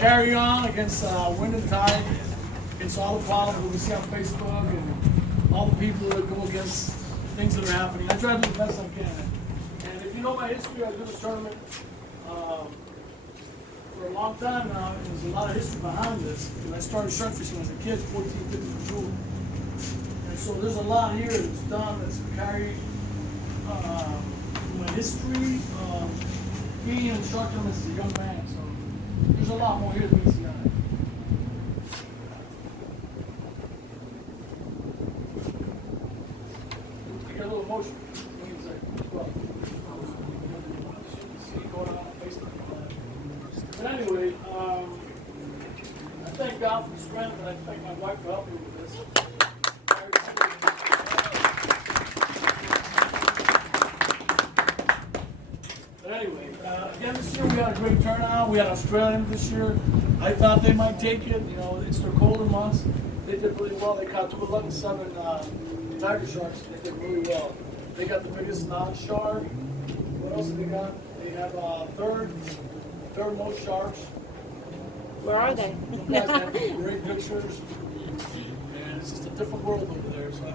carry on against wind and tide, against all the problems that we see on Facebook and all the people that go against things that are happening. I try to do the best I can. And if you know my history, I do this tournament for a long time now. There's a lot of history behind this. And I started shark fishing as a kid, 14, 15 years old. And so there's a lot here that's done, that's carried my history, being in shark tournaments as a young man. So there's a lot more here than meets the eye. I got a little emotion. But anyway, I thank God for the strength, and I thank my wife for helping me with this. But anyway, again this year we had a great turnout. We had Australians this year. I thought they might take it. You know, it's their colder months. They did really well. They caught 211.7 tiger sharks. They did really well. They got the biggest non-shark. What else have they got? They have third most sharks. Where are they? You guys have great pictures, and it's just a different world over there. So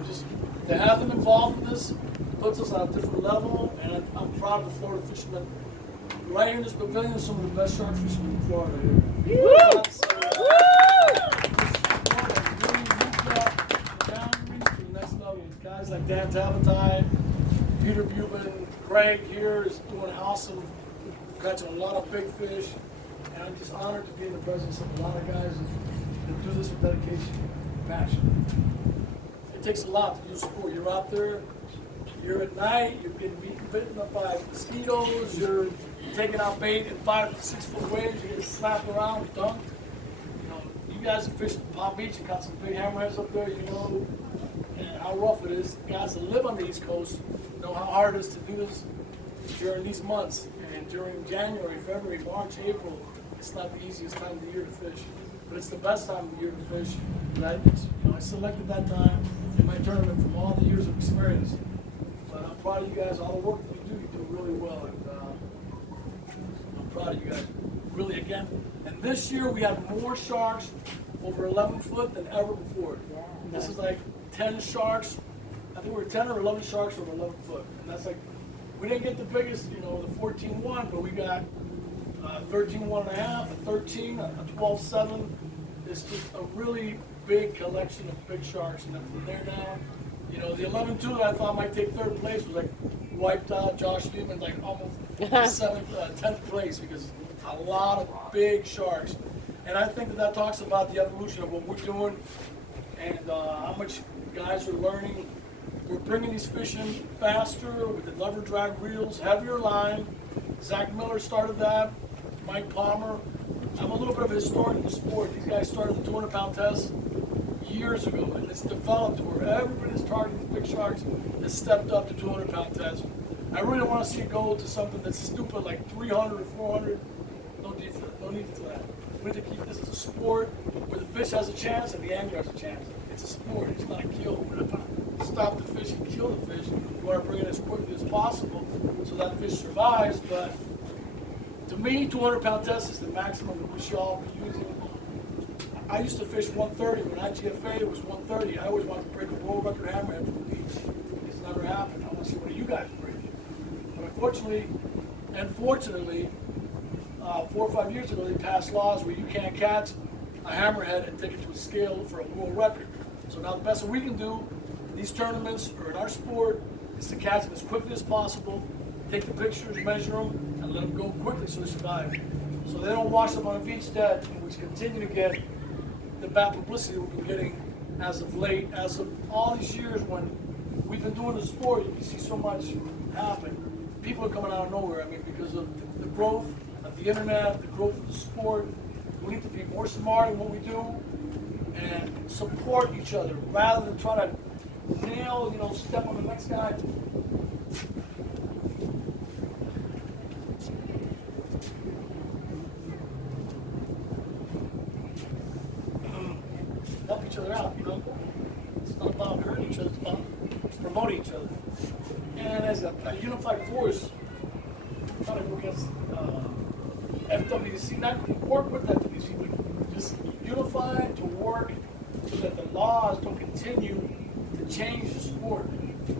to have them involved in this puts us on a different level, and I'm proud of the Florida fishermen. Right here in this pavilion are some of the best shark fishermen in Florida here. Woo! Guys like Dan Tabatine, Peter Bubin, Greg here is doing awesome, catching a lot of big fish, and I'm just honored to be in the presence of a lot of guys that do this with dedication and passion. It takes a lot to do sport. You're out there, you're at night, you're getting bitten up by mosquitoes, you're taking out bait in 5 to 6 foot waves, you're getting slapped around, dunked. You know, you guys have fished Palm Beach and caught some big hammerheads up there, you know how rough it is. Guys that live on the East Coast know how hard it is to do this during these months. And during January, February, March, April, it's not the easiest time of the year to fish. But it's the best time of the year to fish. And I selected that time in my tournament from all the years of experience. But I'm proud of you guys. All the work that you do really well. And I'm proud of you guys. Really, again. And this year we have more sharks over 11 foot than ever before. This is like 10 sharks. I think we're 10 or 11 sharks over 11 foot. And that's like, we didn't get the biggest, the 14-1, but we got 13-1 and a half, a 13, a 12-7. It's just a really big collection of big sharks. And then from there down, the 11-2 that I thought might take third place was like wiped out. Josh Friedman, like almost 10th place, because a lot of big sharks. And I think that talks about the evolution of what we're doing and how much guys are learning. We're bringing these fish in faster with the lever drag reels, heavier line. Zach Miller started that, Mike Palmer. I'm a little bit of a historian in the sport. These guys started the 200-pound test years ago, and it's developed to where everybody's targeting these big sharks has stepped up to 200-pound test. I really don't want to see it go to something that's stupid like 300 or 400. No need for that. We need to keep this as a sport where the fish has a chance and the angler has a chance. It's a sport. It's not a kill. We're not trying to stop the fish and kill the fish. We want to bring it as quickly as possible so that fish survives. But to me, 200-pound test is the maximum that we should all be using. I used to fish 130 when IGFA was 130. I always wanted to break a world record hammerhead from the beach. It's never happened. I want to see one of you guys break it. But unfortunately, 4 or 5 years ago, they passed laws where you can't catch a hammerhead and take it to a scale for a world record. So now the best that we can do in these tournaments or in our sport is to catch them as quickly as possible, take the pictures, measure them, and let them go quickly so they survive. So they don't wash up on a beach dead, which continue to get the bad publicity we've been getting as of late, as of all these years when we've been doing the sport. You can see so much happen. People are coming out of nowhere, because of the growth of the internet, the growth of the sport. We need to be more smart in what we do and support each other rather than try to nail, step on the next guy. Help each other out, It's not about hurting each other, it's about promoting each other. And as a unified force, trying to go against FWC, not work with FWC. these people just unify to work so that the laws don't continue to change the sport.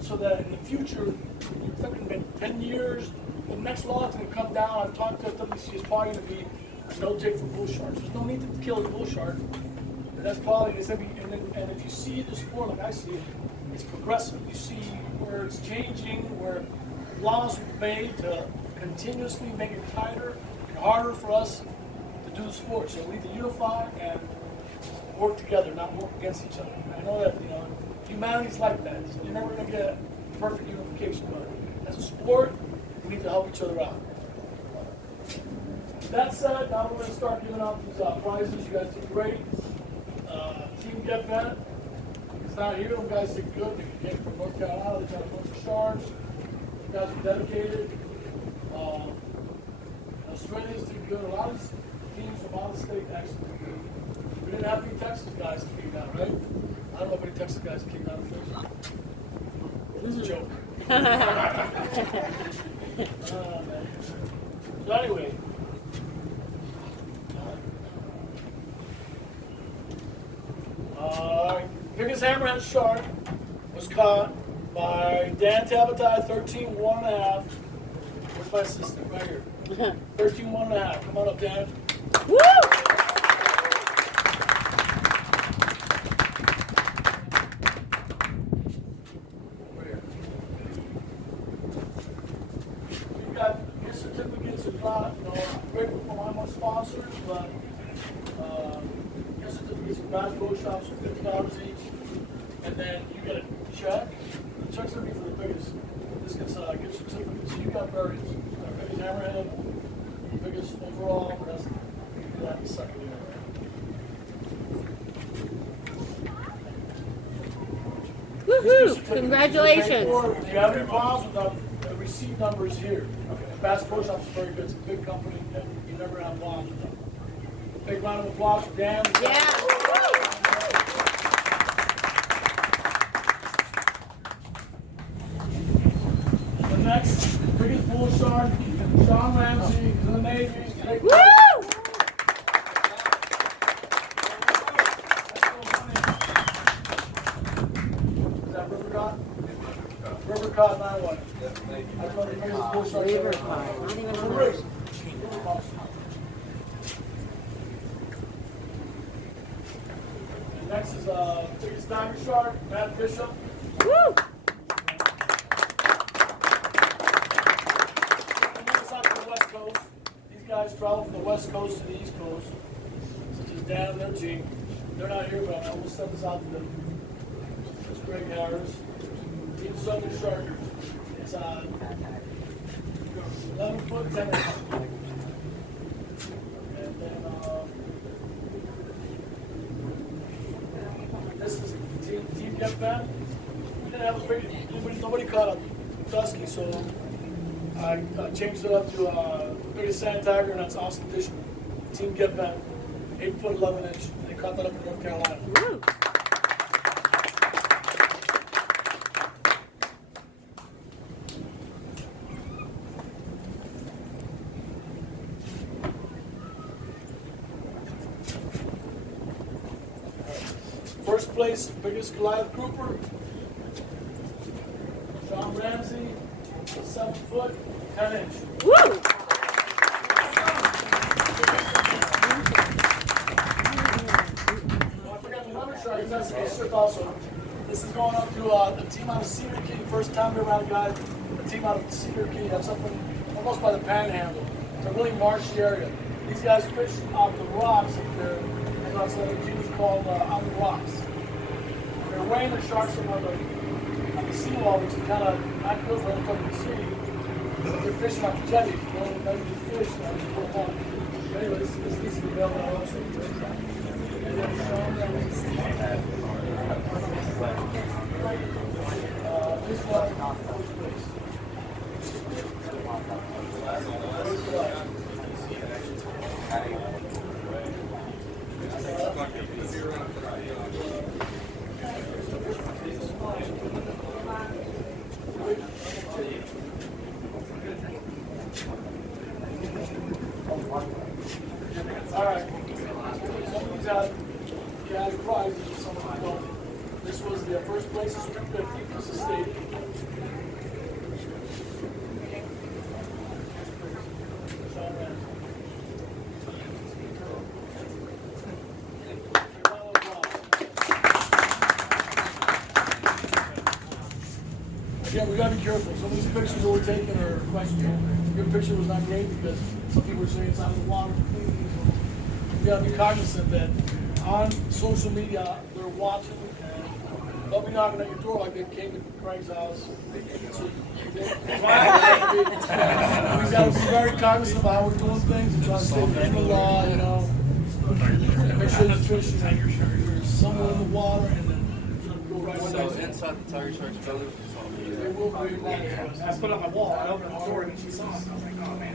So that in the future, you're thinking in 10 years, the next law is going to come down. I've talked to WC, it's probably going to be a no-take for bull sharks. There's no need to kill the bull shark. And that's probably, and if you see the sport like I see it, it's progressive. You see where it's changing, where laws are made to continuously make it tighter and harder for us to do the sport. So we need to unify and work together, not work against each other. I know that, humanity's like that. You're never going to get perfect unification, but as a sport, we need to help each other out. That said, now we're going to start giving out these prizes. You guys did great. Team Get Bet is not here. Them guys did good. They came from North Carolina. They got a bunch of sharks. You guys are dedicated. Australians did good. A lot of these teams from out of state actually did good. We didn't have any Texas guys that came out, right? I don't know if any Texas guys came out of this. This is a joke. Man. So anyway. Biggest hammerhead shark was caught by Dan Tabatai, 13, 1.5. Where's my assistant? Right here. 13, 1.5. Come on up, Dan. Woo! Right here. You've got your certificates of not, grateful for my most sponsors, but your certificates for Bass Pro Shops for $50 each. And then you get a check. The check's gonna be for the biggest. This gets gift certificate. So you got various. Biggest hammerhead, biggest overall. That's that in a second here. Woohoo! Congratulations. If you have any problems with the receipt number is here. And Bass Pro Shops is very good. It's a big company. You never have problems with them. Big round of applause for Dan. Yeah. The next biggest bull shark, Sean Ramsey, he's in the Navy. Woo! Is that River Cod? River Cod 9-1. That's one of the biggest bull sharks River ever. Cod. I don't even know River. that. And next is biggest diamond shark, Matt Bishop. Woo! These guys travel from the West Coast to the East Coast, such as Dan and their team. They're not here, but I will send this out to them. It's Greg Harris. Team Southern Shark. It's 11 foot 10 inches. And then this is Team Get Bet. We didn't have a big, nobody caught a Dusky, so I changed it up to biggest sand tiger, and that's Austin Dish. Team Get Bet, 8 foot 11 inch. They caught that up in North Carolina. Woo! First place, biggest Goliath grouper, Sean Ramsey, 7 foot 10 inch. Woo! I forgot the lemon shark, that's a strip also. This is going up to a team out of Cedar Key, first time we around guys, a team out of Cedar Key, that's up in, almost by the Panhandle. It's a really marshy area. These guys fish off the rocks up there, and that's what the team is called on the rocks. And they're weighing the sharks on the seawall, which is kind of not good for them coming to sea. They're fishing off the jetties, you know, they fish, and they put them on. Anyway, this needs to be available also. And then Sean Ramsey. This one, first place. All right. had cash prizes for some of them don't. This was the first place is 350. This is state. Again, we gotta be careful. Some of these pictures that we're taking are questionable. Your picture was not great because some people were saying it's out of the water. You gotta be cognizant that on social media they're watching and they'll be knocking at your door like they came to Craig's house. So we gotta be very cognizant of how we're doing things and try to stay within the law, you know. And make sure the fish are somewhere in the water and then go right So away. inside the Tiger Sharks building, They will be I put up a wall, I opened the door and she saw it. I was like, oh man.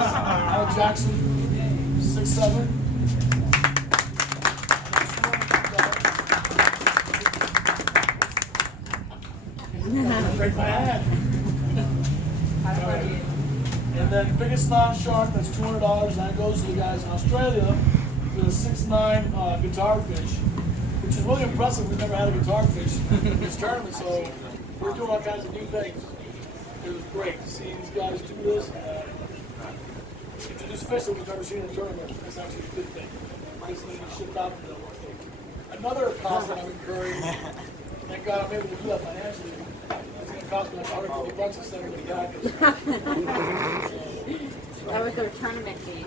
Al Jackson, 6'7". Break my hand. And then biggest non-shark, that's $200, and that goes to the guys in Australia with a 6'9" guitar fish, which is really impressive. We've never had a guitar fish in this tournament, so we're doing all kinds of new things. It was great to see these guys do this. Introduce fish that we've never seen in a tournament. That's actually a good thing. This thing is shipped out to them. Another cost that I'm incurring, thank God I'm able to do that financially. It's going to cost me like $150 to send them to practice. That was their tournament game.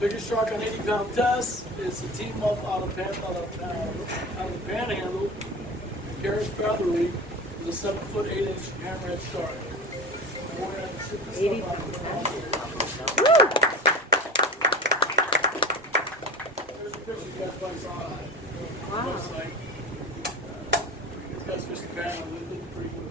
Biggest shark on 80-pound test is a team up out of the Panhandle, Garrett Featherly, with a 7'8" hammerhead shark. 80 pounds. There's a picture you guys probably saw on the Wow. website. These guys fished the Panhandle. They look pretty good.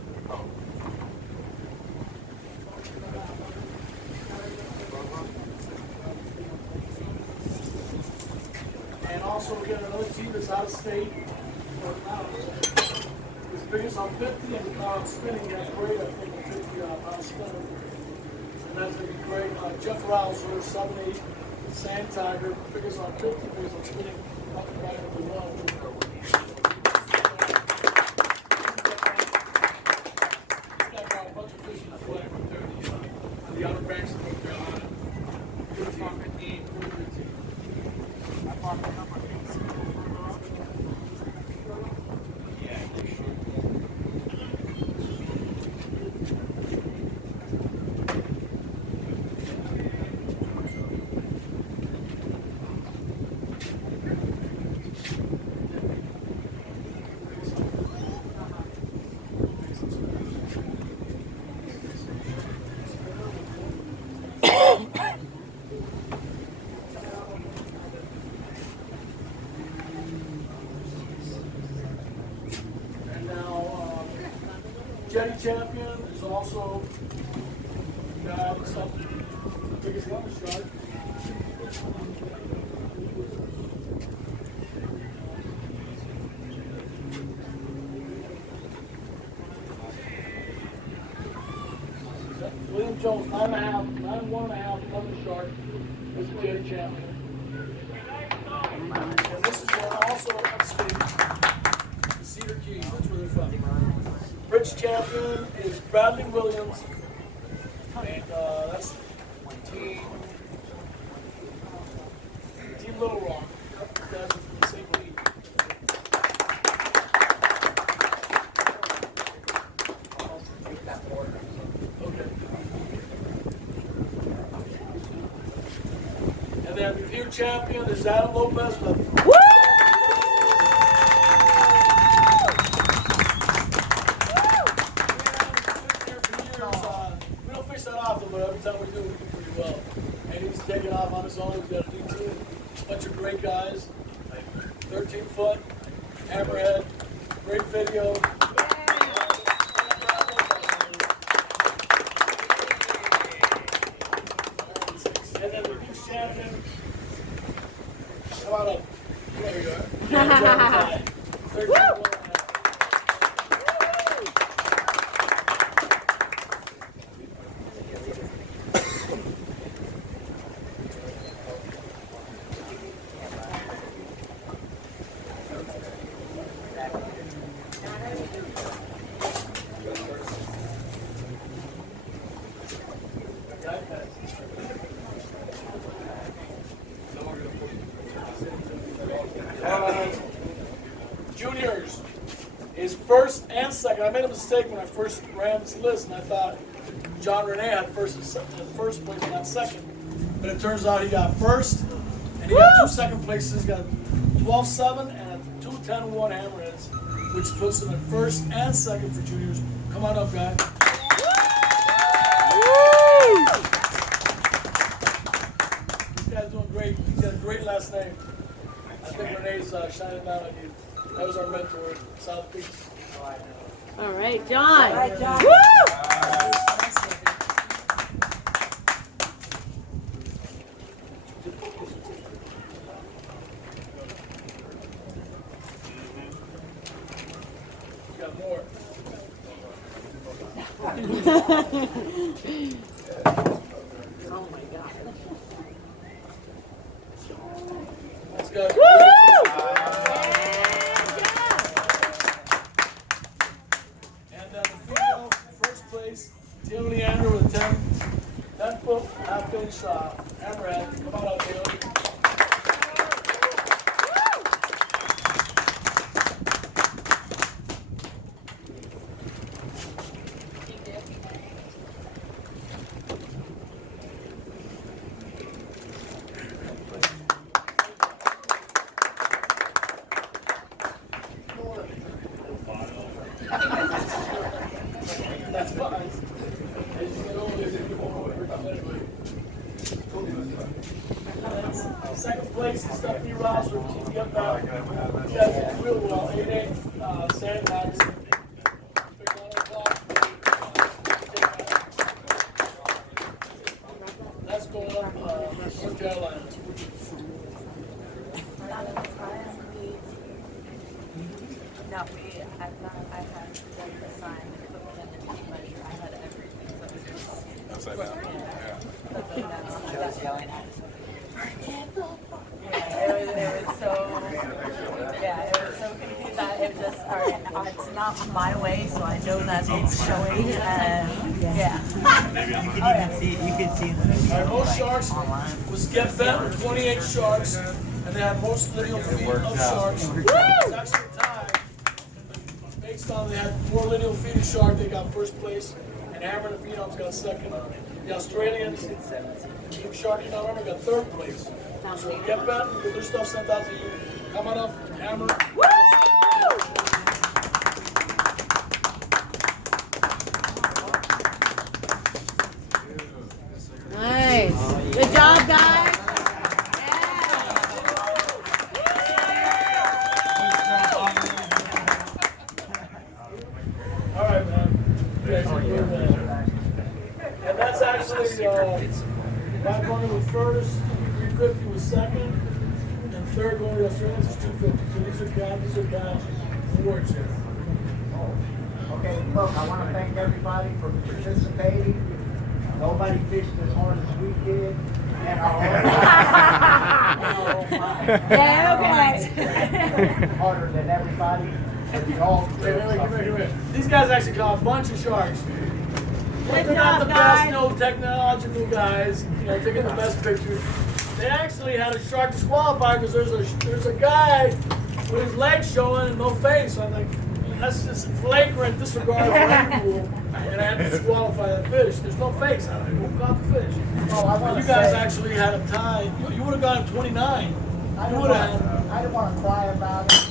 And also we got another team that's out of state. It's biggest on 50 and spinning. That's great. I think the 50 pound spinner. And that's going to be great. Jeff Rouser, 7'8", Sand Tiger, biggest on 50, biggest on spinning. Up and right over the one. He's got a bunch of fish in the flag right there. The Outer Banks of North Carolina. Good team. Really good team. And now, Jetty Champion is also the guy that's up the biggest lumber shark. William Jones, 9.5 lumber shark was the Jetty Champion. And this is one also upstate. Cedar Keys, that's where they're from. Bridge champion is Bradley Williams, and that's team Little Rock. You guys are from the same league. Okay. And then the new champion is Adam Lopez. We don't fish that often, but every time we do, we do pretty well. And he's taking off on his own. He's got a new team, bunch of great guys, 13-foot, hammerhead, great video. champion. How about a, there you go. Yeah, 13-1. Juniors is first and second. I made a mistake when I first ran this list, and I thought John Renee had first place and not second. But it turns out he got first, and he got 2 second places. He got 12-7 and a 2-10-1 hammerheads, which puts him at first and second for juniors. Come on up, guys. This guy's doing great. He's got a great last name. I think Renee's shining down on you. That was our mentor, South Beach. All right, John. All right, John. You got more. Oh my God. Let's go. And the female first place, Taylor Leander with a 10-foot half-inch hammerhead. Come on out, Taylor. That's fine. As you get older, you get more representative. Second place is Stephanie Ross with TTF Valley. She does real well. 8-8 sandbags. That's going up North Carolina. No, I had the sign, the equipment, and the tape measure. I had everything. So it was just, Upside down. it was so, it was so confused that it was just, all right, it's not my way, so I know that it's showing, and yeah. You can even see, you can see the Our most sharks was Get Bent with 28 sharks, and they had most lineal feet of sharks. It's actually tied. Based on they had more lineal feet of shark, they got first place, and Hammer and the Phenoms got second. The Australians, Team Sharky November, got third place. So Get Bent, get their stuff sent out to you. Come on up, Hammer. Nice. Good job, guys. All right, man. You guys are doing well. And that's actually, my corner was first, 350 was second, and third one of the Australians is 250. So these are guys awards here. Okay, look, I want to thank everybody for participating. Nobody fished as hard as we did. And harder than everybody. But you all Wait. These guys actually caught a bunch of sharks. But they're not the best, technological guys, taking the best pictures. They actually had a shark disqualified because there's a guy with his legs showing and no face. So I'm like, that's just flagrant disregard for any rule, and I had to disqualify that fish. There's no face on it. Who caught the fish? But you guys actually had a tie. You would have gone 29. I You would have. didn't want to cry about it.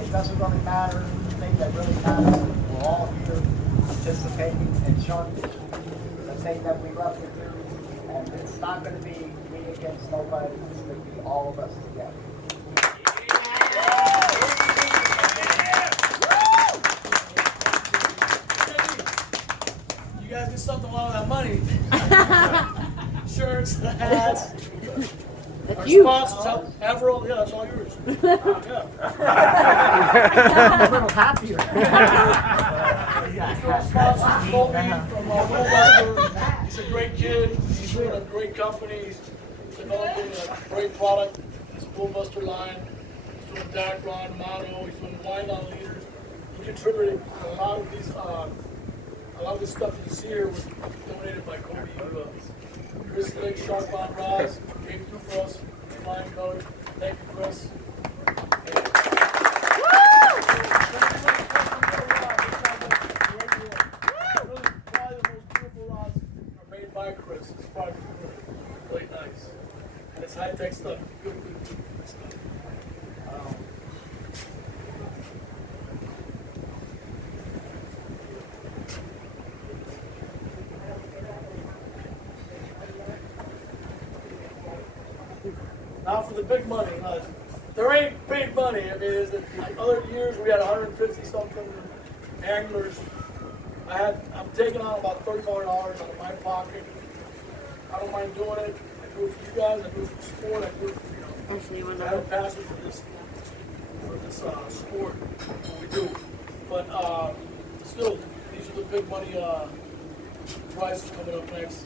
It doesn't really matter. The thing that really matters is we're all here participating in shark fishing. The thing that we love to do, and it's not going to be me against nobody. It's going to be all of us together. You guys get something along with that money. t-shirts, hats. That's Our you. sponsors, Avril, yeah, that's all yours. Yeah. A little happier. Our sponsor, Colby from Bullbuster. He's a great kid. He's with a great company. He's developing a great product. His Bullbuster line. He's doing Dacron, Mono. He's doing Wine on Leaders. He contributed a lot of these. A lot of this stuff that you see here was donated by Kobe. Chris Lake, Sharp on Rods, came through for us, flying colors. Thank you, Chris. Really, probably the most beautiful rods are made by Chris. It's probably really nice. And it's high-tech stuff. Good stuff. Now for the big money. There ain't big money. I mean, like other years we had 150 something anglers. I'm taking on about $35 out of my pocket. I don't mind doing it. I do it for you guys. I do it for sport. I do it for, Actually, you want I have a passion for this sport. What we do. But still, these are the big money prizes coming up next.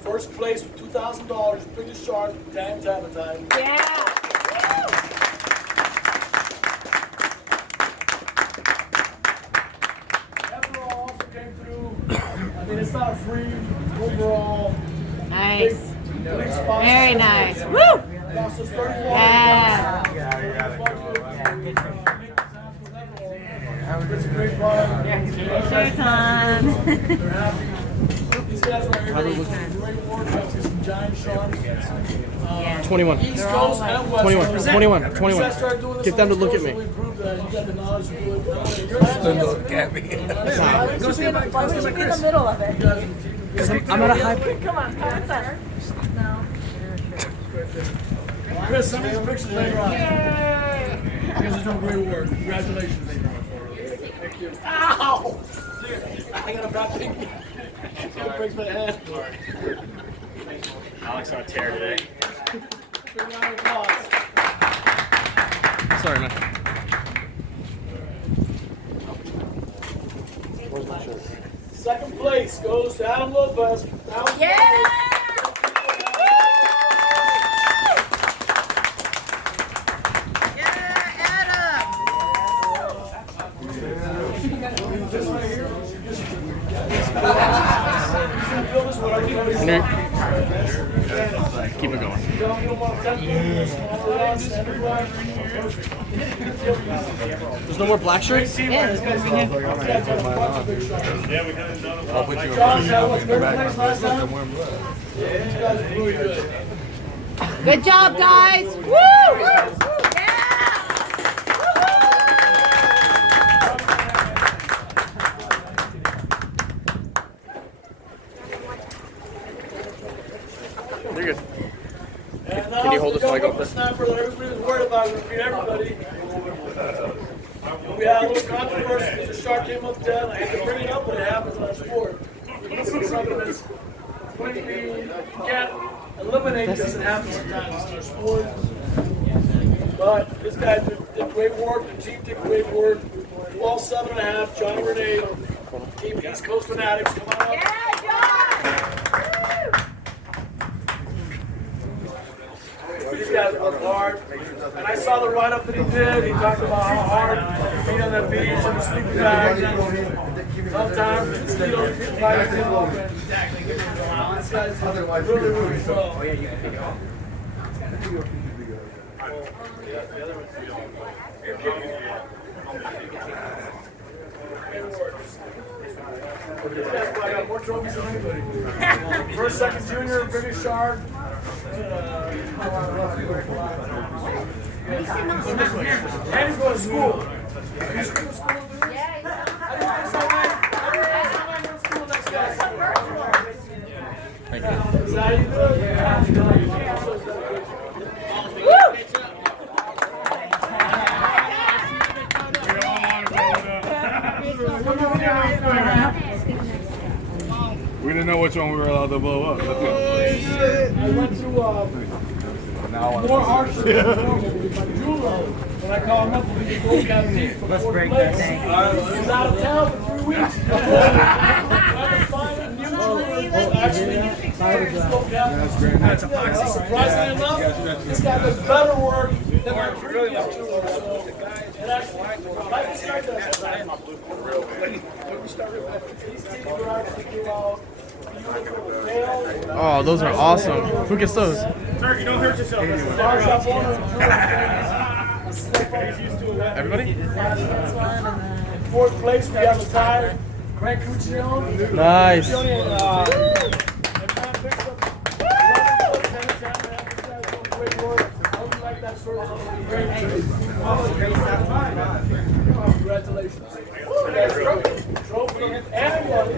First place with $2,000, biggest shark, Dan Tabatine. Yeah. Everall also came through. I mean, it's not a free overall. Nice. Big sponsor. Very nice. Woo! Cost us $34. Yeah. It's a great product. Showtime. They're happy. These guys are here. They do great work. Got some giant sharks. 21. East Coast and West 21, Coast. 21, Since 21. I started doing this Get on them to the look at East me. Coast, we proved that you got the knowledge to do it. Look at me. We should be in the middle of it. I'm at a high. Come on, come inside. No. Chris, send me some pictures later on. You guys are doing great work. Congratulations. Thank you. Ow! I got a bad pinky. It breaks my head. Alex on a tear today. Big round of applause. Sorry, man. Second place goes to Adam Lopez. Keep it going. There's no more black shirts? I'll put you John, on that was third back. place last time. I'm wearing black. These guys are really good. Good job, guys. Woo! You're good. And Can you hold this mic up there? Snapper that everybody was worried about. We beat everybody. We had a little controversy because the shark came up dead. I had to bring it up, but it happens in our sport. It's something that's you can't eliminate because it happens sometimes in our sport. But this guy did great work. The team did great work. 12-7.5. Johnny Renee, Team East Coast Fanatics. Come on up. These guys work hard. And I saw the write-up that he did. He talked about how hard being on that beach and the sleeping bags. And sometimes the mosquitoes get biting him up. And these guys really, really well. These guys probably got more trophies than anybody. First, second junior, biggest shark. And he's going to school. Are you going to school? Thank you. Is that how you do it? We didn't know what which one we were allowed to blow up. That's all. I went through more hardship than normal with my jeweler. When I called him up, we could go captain for Let's fourth break place. that thing. He was out of town for 3 weeks. Trying to find a new jeweler. Actually, that's epoxy. Surprisingly enough, this guy does better work than my previous jeweler. So, and actually, like we started these teeth were actually came out beautiful, pale. Oh, those are awesome. Who gets those? Turkey, don't hurt yourself. Barbershop owner and jeweler. Everybody? In fourth place, we have a tie, Greg Cuccione. Nice. Cuccione and Matt Bishop. 11 tennis champion, great work. I would like that sort of great. Congratulations. Trophy and money.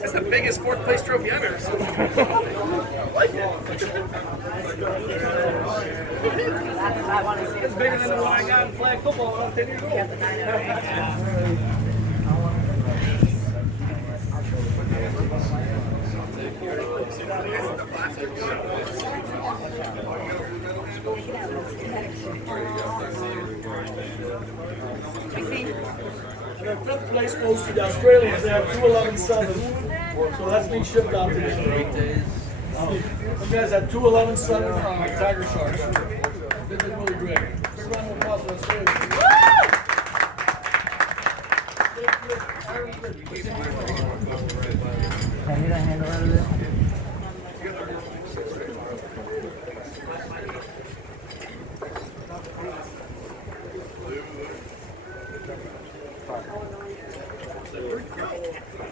That's the biggest fourth place trophy I've ever seen. It's Bigger than the one I got in flag football when I was 10 years old. The fifth place goes to the Australians. They have 211.7. So that's being shipped out to them. You guys had 211.7 Tiger Sharks. They did really great. Big round of applause for Australia. Can you handle out of this?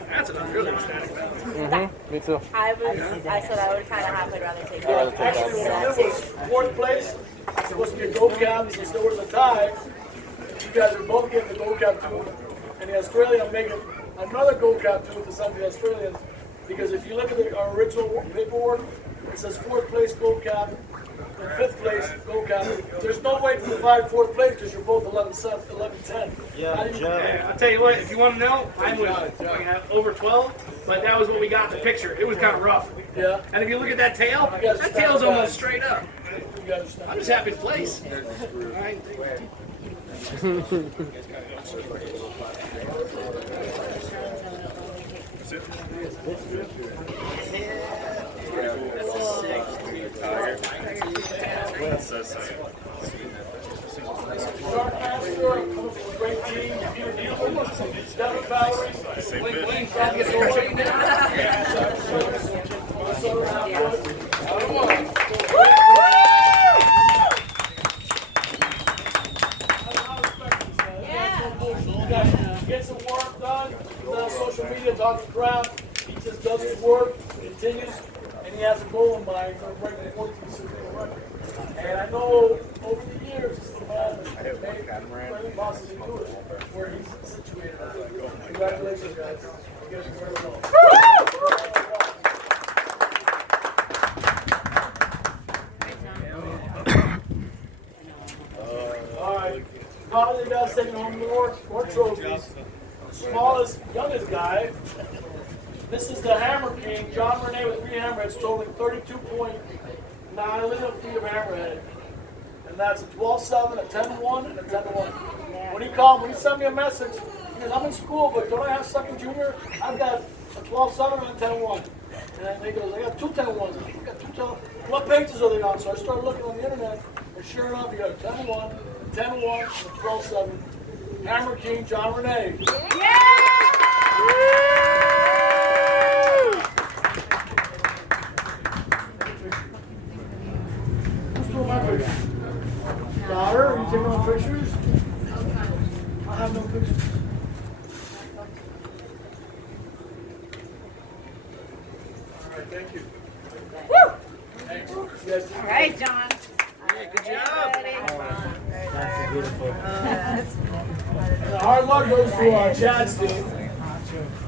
That's a really ecstatic battle. Me too. I said I would kind of halfway rather take it. Actually, when it was fourth place, it's supposed to be a gold cap, since there was a tie. You guys are both getting the gold cap too. And the Australian, I'm making another gold cap too to send the Australians. Because if you look at our original paperwork, it says fourth place gold cap and fifth place gold cap. There's no way to divide fourth place because you're both 11-10. Yeah, I'll tell you what, if you want to know, I was over 12, but that was what we got in the picture. It was kind of rough. Yeah. And if you look at that tail, guys that are tail's bad almost guys. straight up. You guys are I'm just happy to place. All right. Great team. Devin Valerie. Trying to get the weight Get some work done. He's on social media, talk to the crowd. He just does his work, continues, and he has a goal in mind. He's going to break the 14 Super record. And I know over the years, this is the man that made possibly do it, where he's situated. Congratulations, guys. You guys are very well. All right. Probably you guys taking home more trophies. The smallest, youngest guy. This is the Hammer King, John Renee with 3 hammerheads, totaling 32.9 feet of hammerhead. And that's a 12-7, a 10-1, and a 10-1. When he sent me a message, he goes, I'm in school, but don't I have second junior? I've got a 12-7 and a 10-1. And he goes, I got 2 10-1s. I got 2 10-1s. What pages are they on? So I started looking on the internet, and sure enough, you got a 10-1, a 10-1, and a 12-7. Hammer King, John Renee. Who's doing my pictures? Daughter, are you taking my pictures? I have no pictures. All right, thank you. Woo! Thanks. Yes. All right, John. Good job. That's beautiful. And the hard luck goes to Chad's team.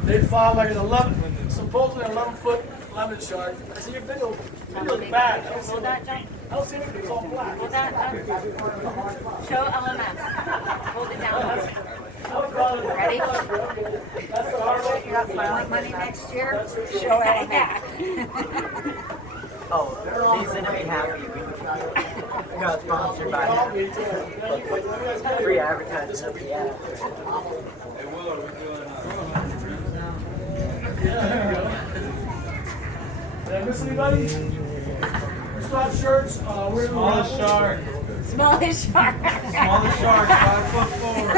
They found like an 11, supposedly 11-foot lemon shark. I see your video. It looks bad. I don't know that. I don't see anything, it's all black. Well, show LMS. Hold it down. Ready? That's the hard way. You got filing money next year? Show LMS. Oh, he's gonna be happy. We got sponsored by him. Free advertising of the ad. Did I miss anybody? We still have shirts. We're in the Smallest shark. Smallest shark. Smallest shark, 5'4".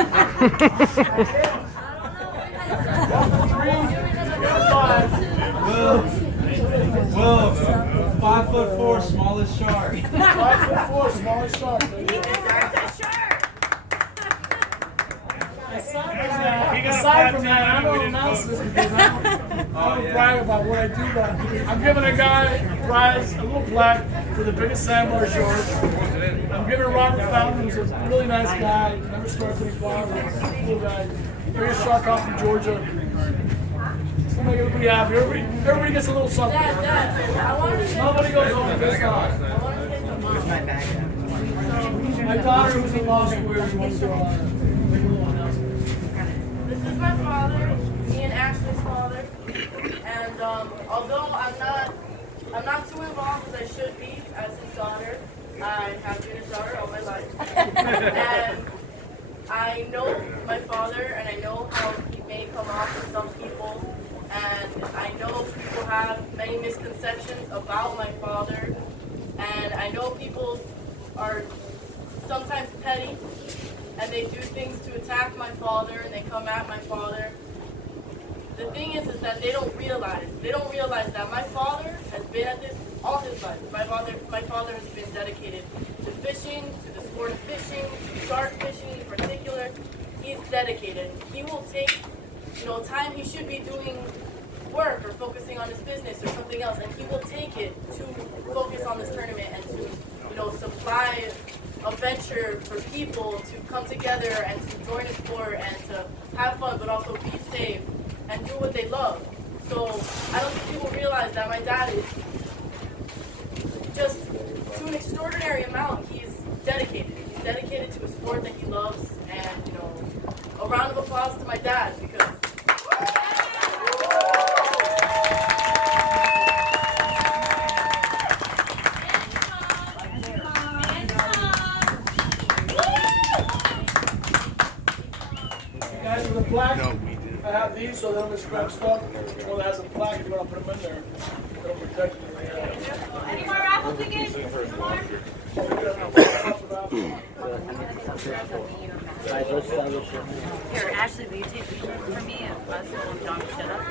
5'4", 5'4", smallest shark. 5'4", smallest shark. Baby. Aside from that, I don't announce this because I don't brag about what I do, but I'm giving a guy a prize, a little plaque for the biggest sandbar short. I'm giving Robert Fountain, who's a really nice guy, never started any farm, cool guy, biggest shark off from Georgia. Just to make everybody happy. Everybody gets a little something. Nobody goes home this time. My daughter, who's in law school, wants to make a little announcement. This is my father, me and Ashley's father, and although I'm not too involved as I should be as his daughter, I have been his daughter all my life, and I know my father, and I know how he may come off with some people, and I know people have many misconceptions about my father, and I know people are sometimes petty, and they do things to attack my father, and they come at my father. The thing is that they don't realize that my father has been at this all his life. My father has been dedicated to fishing, to the sport of fishing, to shark fishing in particular. He's dedicated. He will take, time he should be doing work or focusing on his business or something else, and he will take it to focus on this tournament and to, supply a venture for people to come together and to join a sport and to have fun, but also be safe and do what they love. So I don't think people realize that my dad is just, to an extraordinary amount, he's dedicated. He's dedicated to a sport that he loves, and a round of applause to my dad because. Guys with a plaque, I have these so they don't get scratched up. Each one that has a plaque, if you want to put them in there, they'll protect them. Any more raffle tickets? Here, Ashley, will you take pictures for me? And us and John shut up.